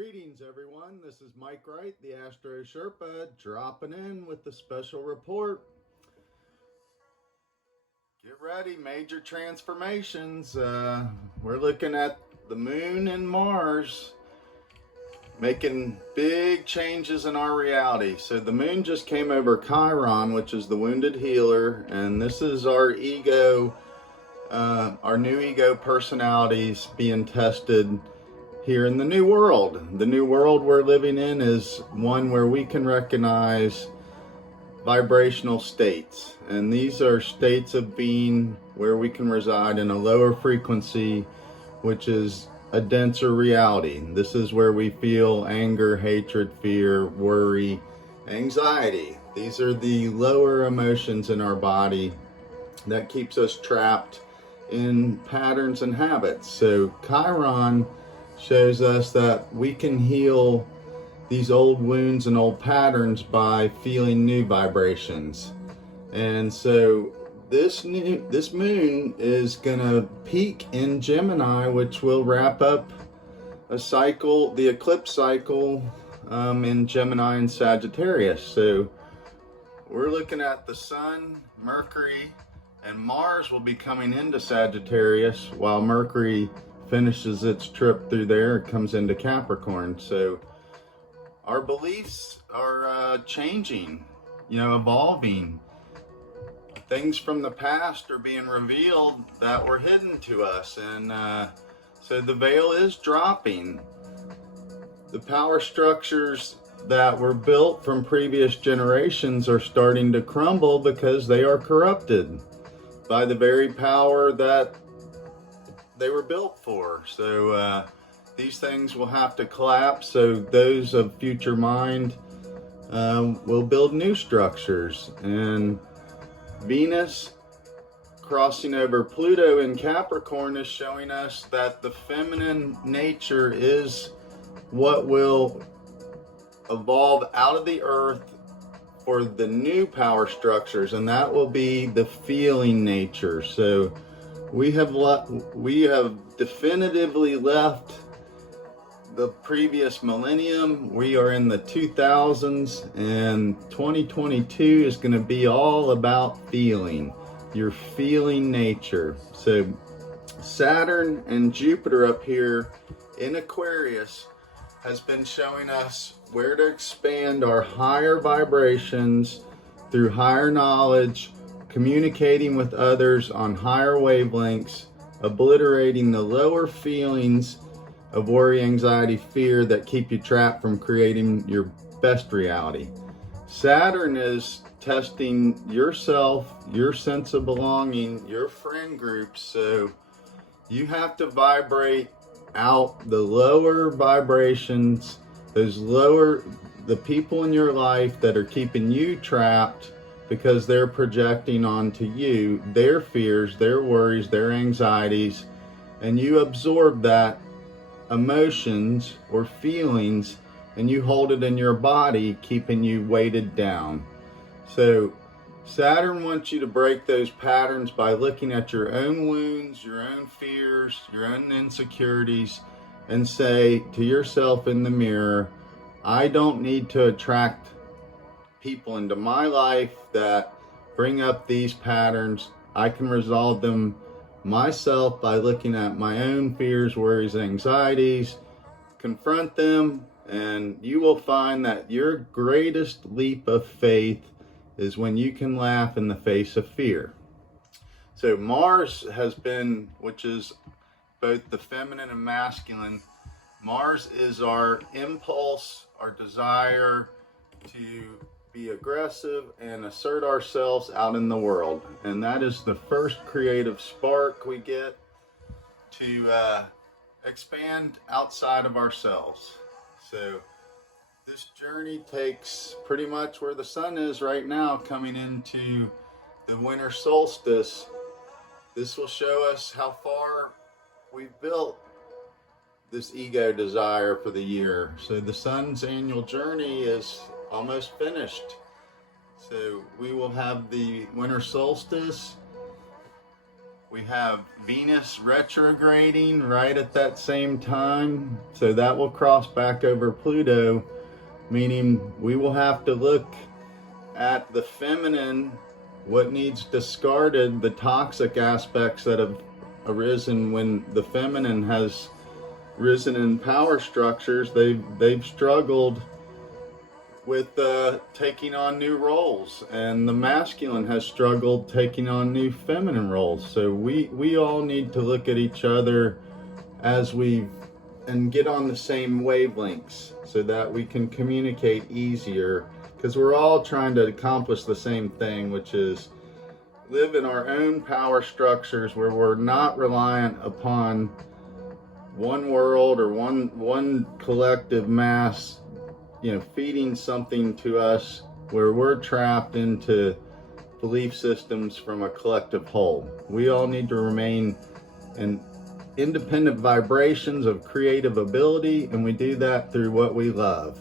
Greetings, everyone. This is Mike Wright, the Astro Sherpa, dropping in with the special report. Get ready, major transformations. We're looking at the moon and Mars making big changes in our reality. So the moon just came over Chiron, which is the wounded healer, and this is our ego, our new ego personalities being tested here in the new world. The new world we're living in is one where we can recognize vibrational states, and these are states of being where we can reside in a lower frequency, which is a denser reality. This is where we feel anger, hatred, fear, worry, anxiety. These are the lower emotions in our body that keeps us trapped in patterns and habits. So Chiron shows us that we can heal these old wounds and old patterns by feeling new vibrations. And so this moon is gonna peak in Gemini, which will wrap up a cycle, the eclipse cycle, in Gemini and Sagittarius. So we're looking at the Sun, Mercury, and Mars will be coming into Sagittarius while Mercury finishes its trip through there. It comes into Capricorn. So our beliefs are changing, evolving. Things from the past are being revealed that were hidden to us, and so the veil is dropping. The power structures that were built from previous generations are starting to crumble because they are corrupted by the very power that they were built for. So these things will have to collapse, so those of future mind will build new structures. And Venus crossing over Pluto in Capricorn is showing us that the feminine nature is what will evolve out of the earth for the new power structures, and that will be the feeling nature. So we have definitively left the previous millennium. We are in the 2000s, and 2022 is going to be all about feeling, your feeling nature. So Saturn and Jupiter up here in Aquarius has been showing us where to expand our higher vibrations through higher knowledge, communicating with others on higher wavelengths, obliterating the lower feelings of worry, anxiety, fear that keep you trapped from creating your best reality. Saturn is testing yourself, your sense of belonging, your friend groups. So you have to vibrate out the lower vibrations, the people in your life that are keeping you trapped because they're projecting onto you their fears, their worries, their anxieties, and you absorb that emotions or feelings and you hold it in your body, keeping you weighted down. So Saturn wants you to break those patterns by looking at your own wounds, your own fears, your own insecurities, and say to yourself in the mirror, I don't need to attract people into my life that bring up these patterns. I can resolve them myself by looking at my own fears, worries, anxieties, confront them, and you will find that your greatest leap of faith is when you can laugh in the face of fear. So Mars has been, which is both the feminine and masculine, Mars is our impulse, our desire to be aggressive and assert ourselves out in the world. And that is the first creative spark we get to expand outside of ourselves. So this journey takes pretty much where the sun is right now, coming into the winter solstice. This will show us how far we've built this ego desire for the year. So the sun's annual journey is almost finished. So we will have the winter solstice We have Venus retrograding right at that same time, so that will cross back over Pluto, meaning we will have to look at the feminine, what needs discarded, the toxic aspects that have arisen when the feminine has risen in power structures. They've struggled with taking on new roles, and the masculine has struggled taking on new feminine roles. So we all need to look at each other as and get on the same wavelengths so that we can communicate easier, because we're all trying to accomplish the same thing, which is live in our own power structures where we're not reliant upon one world or one collective mass, feeding something to us, where we're trapped into belief systems from a collective whole. We all need to remain in independent vibrations of creative ability, and we do that through what we love.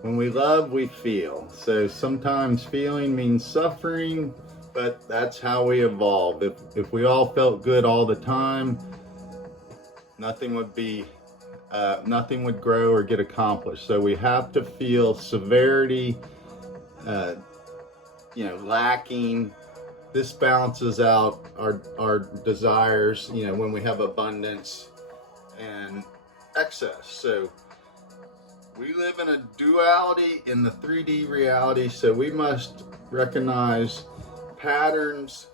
When we love, we feel. So sometimes feeling means suffering, but that's how we evolved. If we all felt good all the time, nothing would grow or get accomplished. So we have to feel severity, lacking. This balances out our desires, when we have abundance and excess. So we live in a duality in the 3D reality, so we must recognize patterns,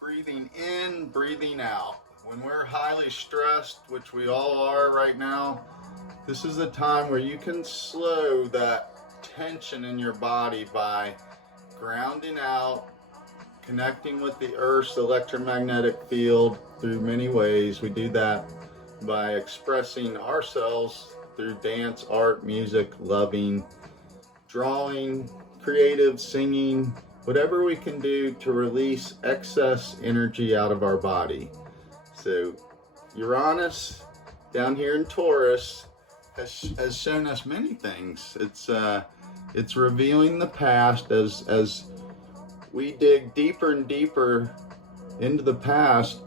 breathing in, breathing out. When we're highly stressed, which we all are right now, this is a time where you can slow that tension in your body by grounding out, connecting with the Earth's electromagnetic field through many ways. We do that by expressing ourselves through dance, art, music, loving, drawing, creative, singing, whatever we can do to release excess energy out of our body. So Uranus down here in Taurus has shown us many things. It's revealing the past as we dig deeper and deeper into the past.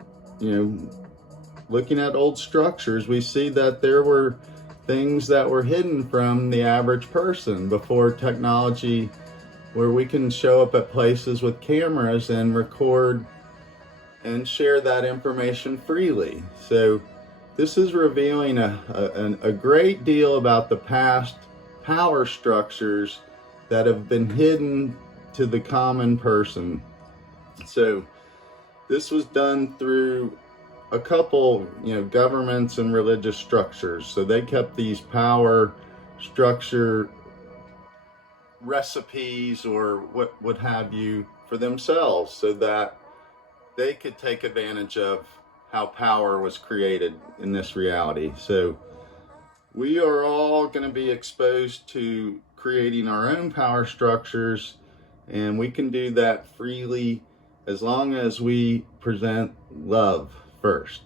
Looking at old structures, we see that there were things that were hidden from the average person before technology, where we can show up at places with cameras and record and share that information freely. So this is revealing a great deal about the past power structures that have been hidden to the common person. So this was done through a couple, governments and religious structures. So they kept these power structure recipes or what have you for themselves, so that they could take advantage of how power was created in this reality. So we are all going to be exposed to creating our own power structures, and we can do that freely as long as we present love first.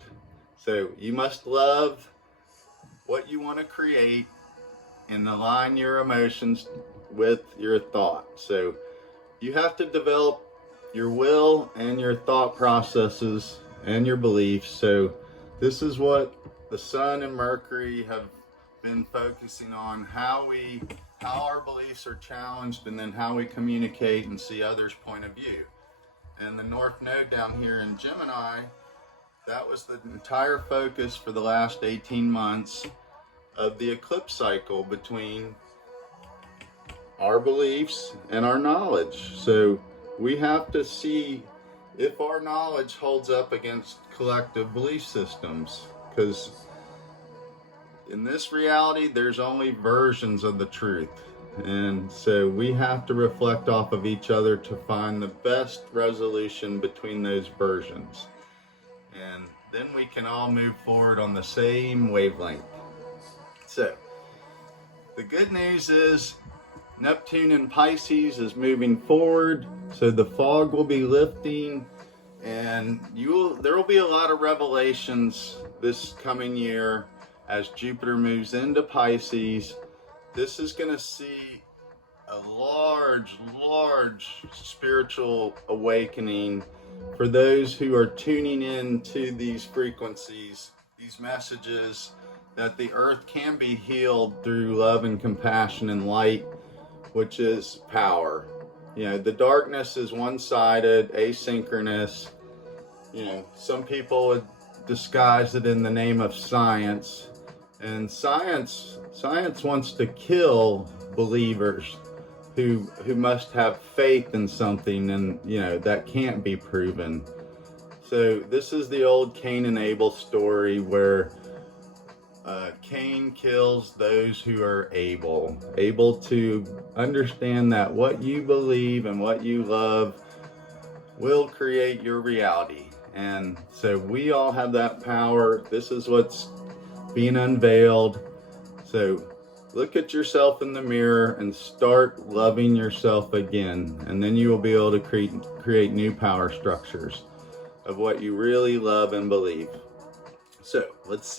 So you must love what you want to create and align your emotions with your thought. So you have to develop your will and your thought processes and your beliefs. So this is what the Sun and Mercury have been focusing on, how our beliefs are challenged, and then how we communicate and see others' point of view. And the North Node down here in Gemini, that was the entire focus for the last 18 months of the eclipse cycle between our beliefs and our knowledge. So we have to see if our knowledge holds up against collective belief systems, because in this reality there's only versions of the truth, and so we have to reflect off of each other to find the best resolution between those versions, and then we can all move forward on the same wavelength. So the good news is Neptune in Pisces is moving forward, so the fog will be lifting, and there will be a lot of revelations this coming year as Jupiter moves into Pisces. This is going to see a large spiritual awakening for those who are tuning in to these frequencies, these messages, that the earth can be healed through love and compassion and light, which is power. You know, the darkness is one-sided, asynchronous. You know, some people would disguise it in the name of science, and science wants to kill believers who must have faith in something, and you know that can't be proven. So this is the old Cain and Abel story where Cain kills those who are able to understand that what you believe and what you love will create your reality. And so we all have that power. This is what's being unveiled. So look at yourself in the mirror and start loving yourself again. And then you will be able to create new power structures of what you really love and believe. So let's see.